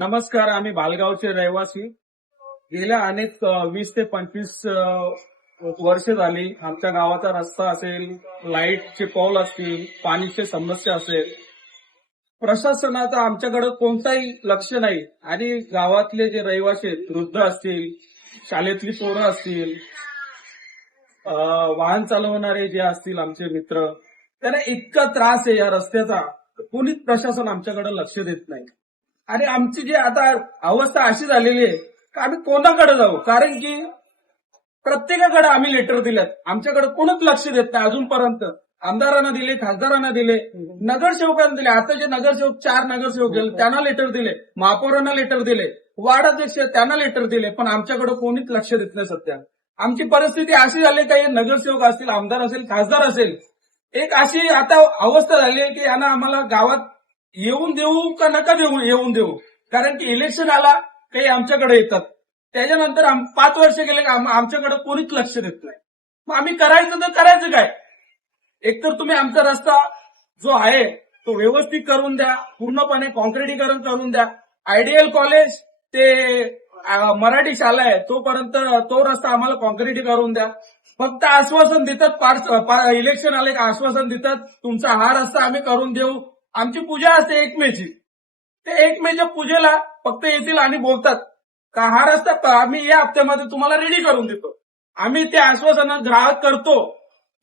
नमस्कार. आम्ही बालगावचे रहिवासी. गेल्या अनेक 20 ते 25 वर्ष झाली आमच्या गावाचा रस्ता असेल, लाईटचे पोल असतील, पाण्याची समस्या असेल, प्रशासनाचं आमच्याकडे कोणताही लक्ष नाही. आणि गावातले जे रहिवासी आहेत, वृद्ध असतील, शाळेतली पोरं असतील, वाहन चालवणारे जे असतील आमचे मित्र, त्यांना इतका त्रास आहे या रस्त्याचा, कोणीच प्रशासन आमच्याकडे लक्ष देत नाही. आणि आमची जी आता अवस्था अशी झालेली आहे की आम्ही कोणाकडे जाऊ, कारण की प्रत्येकाकडे आम्ही लेटर दिलेत, आमच्याकडे कोणच लक्ष देत नाही अजूनपर्यंत. आमदारांना दिले, खासदारांना दिले, नगरसेवकांना दिले. आता जे नगरसेवक 4 नगरसेवक गेले त्यांना लेटर दिले, महापौरांना लेटर दिले, वार्ड अध्यक्ष त्यांना लेटर दिले, पण आमच्याकडे कोणीच लक्ष देत नाही. सध्या आमची परिस्थिती अशी झाली काही नगरसेवक असतील, आमदार असेल, खासदार असेल, एक अशी आता अवस्था झाली आहे की यांना आम्हाला गावात येऊन देऊ का नका येऊन देऊ, कारण की इलेक्शन आला काही आमच्याकडे येतात, त्याच्यानंतर 5 वर्ष गेले का आमच्याकडे कोणीच लक्ष देत नाही. मग आम्ही करायचं तर करायचं काय? एकतर तुम्ही आमचा रस्ता जो आहे तो व्यवस्थित करून द्या, पूर्णपणे कॉन्क्रिटीकरण करून द्या. आयडियल कॉलेज ते मराठी शाळा आहे तोपर्यंत तो रस्ता आम्हाला कॉन्क्रिटी करून द्या. फक्त आश्वासन देतात, इलेक्शन आले का आश्वासन देतात, तुमचा हा रस्ता आम्ही करून देऊ. आमची पूजा असते 1 मेची, ते 1 मेच्या पूजेला फक्त येतील आणि बोलतात का हा रस्ता आम्ही या हप्त्यामध्ये तुम्हाला रेडी करून देतो. आम्ही ते आश्वासन ग्राहक करतो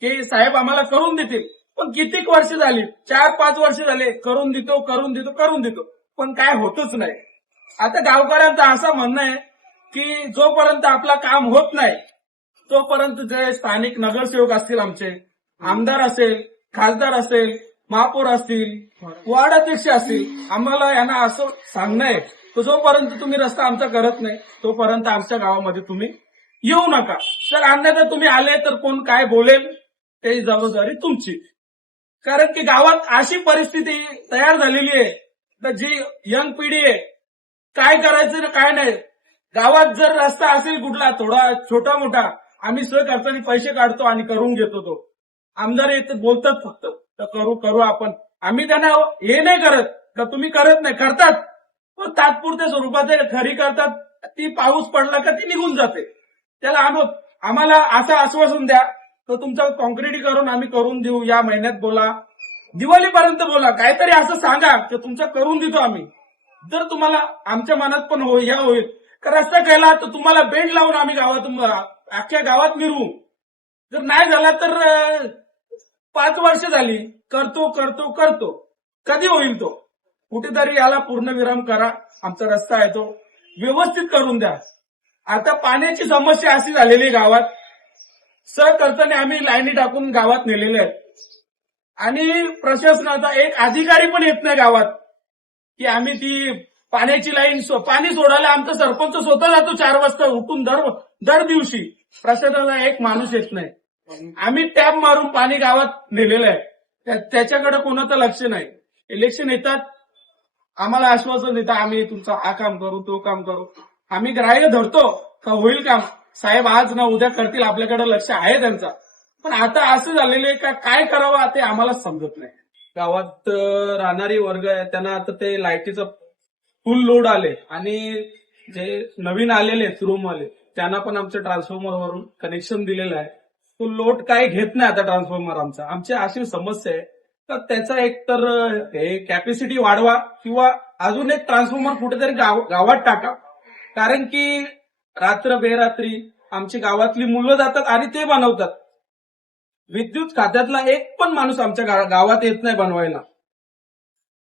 की साहेब आम्हाला करून देतील, पण कितीक वर्ष झाली, 4-5 वर्ष झाले करून देतो, पण काय होतच नाही. आता गावकऱ्यांचं असं म्हणणं आहे की जोपर्यंत आपला काम होत नाही तोपर्यंत जे स्थानिक नगरसेवक असतील, आमचे आमदार असेल, खासदार असेल, महापौर असतील, वार्ड अध्यक्ष असतील, आम्हाला यांना असं सांगणं आहे की जोपर्यंत तुम्ही रस्ता आमचा करत नाही तोपर्यंत आमच्या गावामध्ये तुम्ही येऊ नका. तर अन्यथा तुम्ही आले तर कोण काय बोलेल ते जबाबदारी तुमची. कारण की गावात अशी परिस्थिती तयार झालेली आहे तर जी यंग पिढी आहे, काय करायचं ना काय नाही. गावात जर रस्ता असेल कुठला थोडा छोटा मोठा, आम्ही सोय खर्चाने पैसे काढतो आणि करून घेतो. तो आमदार येत बोलतात फक्त तर करू आपण. आम्ही त्यांना हे नाही करत का तुम्ही करत नाही, करतात पण तात्पुरत्या स्वरूपात खरी करतात. ती पाऊस पडला का ती निघून जाते. त्याला आम्हाला असं आश्वासन द्या तर तुमचं कॉन्क्रिटीकरण आम्ही करून देऊ, या महिन्यात बोला, दिवाळीपर्यंत बोला, काहीतरी असं सांगा की तुमचं करून देतो आम्ही. जर तुम्हाला आमच्या मनात पण होईल का रस्ता केला तर तुम्हाला बेंड लावून आम्ही गावातून अख्ख्या गावात मिरवू. जर नाही झाला तर 5 वर्ष झाली करतो, कधी होईल तो? कुठेतरी याला पूर्णविराम करा. आमचा रस्ता आहे तो व्यवस्थित करून द्या. आता पाण्याची समस्या अशी झालेली गावात, सहकर्ताने आम्ही लाईनी टाकून गावात नेलेले आहेत आणि प्रशासनाचा एक अधिकारी पण येत नाही गावात की आम्ही ती पाण्याची लाईन पाणी सोडायला आमचा सरपंच स्वतः जातो 4 वाजता उठून दर दिवशी. प्रशासनाला एक माणूस येत नाही. आम्ही टॅप मारून पाणी गावात नेलेलं आहे, त्याच्याकडे कोणाचं लक्ष नाही. इलेक्शन येतात, आम्हाला आश्वासन देतात आम्ही तुमचं हा काम करू, तो काम करू. आम्ही ग्राह्य धरतो का होईल काम, साहेब आज ना उद्या करतील, आपल्याकडे लक्ष आहे त्यांचा. पण आता असं झालेलं आहे का काय करावं ते आम्हाला समजत नाही. गावात राहणारी वर्ग आहे त्यांना आता ते लाईटीचं फुल लोड आले आणि जे नवीन आलेले रूमवाले त्यांना पण आमच्या ट्रान्सफॉर्मरवरून कनेक्शन दिलेलं आहे. तो लोड काय घेत नाही आता ट्रान्सफॉर्मर आमचा. आमची अशी समस्या आहे तर त्याचा एक तर हे कॅपॅसिटी वाढवा किंवा अजून एक ट्रान्सफॉर्मर कुठेतरी गावात टाका. कारण की रात्र बेरात्री आमची गावातली मुलं जातात आणि ते बनवतात. विद्युत खात्यातला एक पण माणूस आमच्या गावात येत नाही बनवायला.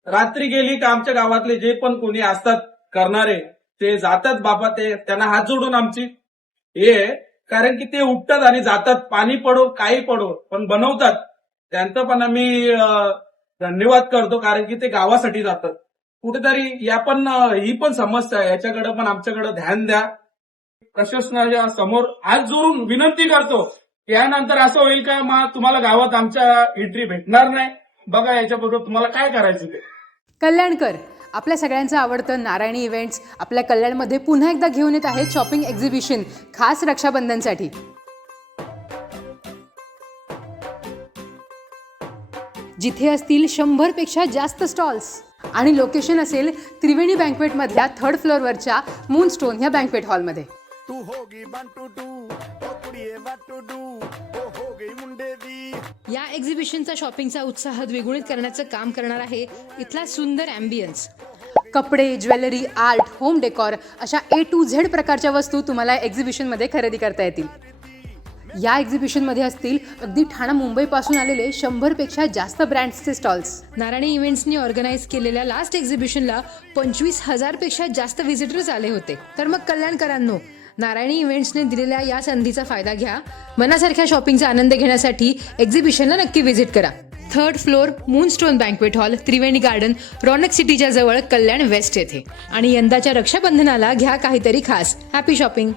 रात्री गेली का आमच्या गावातले जे पण कोणी असतात करणारे ते जातात बाबा, ते त्यांना हात जोडून आमची हे, कारण की ते उठतात आणि जातात, पाणी पडो काही पडो पण बनवतात. त्यांचं पण आम्ही धन्यवाद करतो कारण की ते गावासाठी जातात. कुठेतरी ही पण समस्या आहे, याच्याकडे पण आमच्याकडे ध्यान द्या. प्रशासनाच्या समोर हात जोडून विनंती करतो. यानंतर असं होईल का मग तुम्हाला गावात आमच्या एंट्री भेटणार नाही. बघा याच्याबरोबर तुम्हाला काय करायचं ते. कल्याणकर, आपल्या सगळ्यांचं आवडतं नारायणी इव्हेंट्स आपल्या कल्याणमध्ये पुन्हा एकदा घेऊन येत आहेत शॉपिंग एक्झिबिशन, खास रक्षाबंधनसाठी. जिथे असतील 100पेक्षा जास्त स्टॉल्स आणि लोकेशन असेल त्रिवेणी बँक्वेटमधल्या 3rd फ्लोअरवरच्या मूनस्टोन ह्या बँक्वेट हॉलमध्ये. तू होगी 1 2 2 ओ कुड़िए व्हाट टू डू ओ हो गई मुंडे दी. या एक्झिबिशनचा शॉपिंगचा उत्साह द्विगुणित करण्याचं काम करणार आहे इथला सुंदर ॲम्बियन्स. कपडे, ज्वेलरी, आर्ट, होम डेकॉर अशा A to Z प्रकारच्या वस्तू तुम्हाला एक्झिबिशनमध्ये खरेदी करता येतील. या एक्झिबिशनमध्ये असतील अगदी ठाणा मुंबईपासून आलेले 100पेक्षा जास्त ब्रँड्सचे स्टॉल्स. नारायणी इव्हेंट्सनी ऑर्गनाईज केलेल्या लास्ट एक्झिबिशनला 25,000पेक्षा जास्त व्हिजिटर्स आले होते. तर मग कल्याणकरांनो, नारायणी इव्हेंट्सने दिलेल्या या संधीचा फायदा घ्या. मनासारख्या शॉपिंगचा आनंद घेण्यासाठी एक्झिबिशनला नक्की व्हिजिट करा. 3rd floor Moonstone banquet hall, Triveni garden, Raunak सिटीच्या जवळ, कल्याण वेस्ट येथे. आणि यंदाच्या रक्षाबंधनाला घ्या काहीतरी खास. Happy shopping.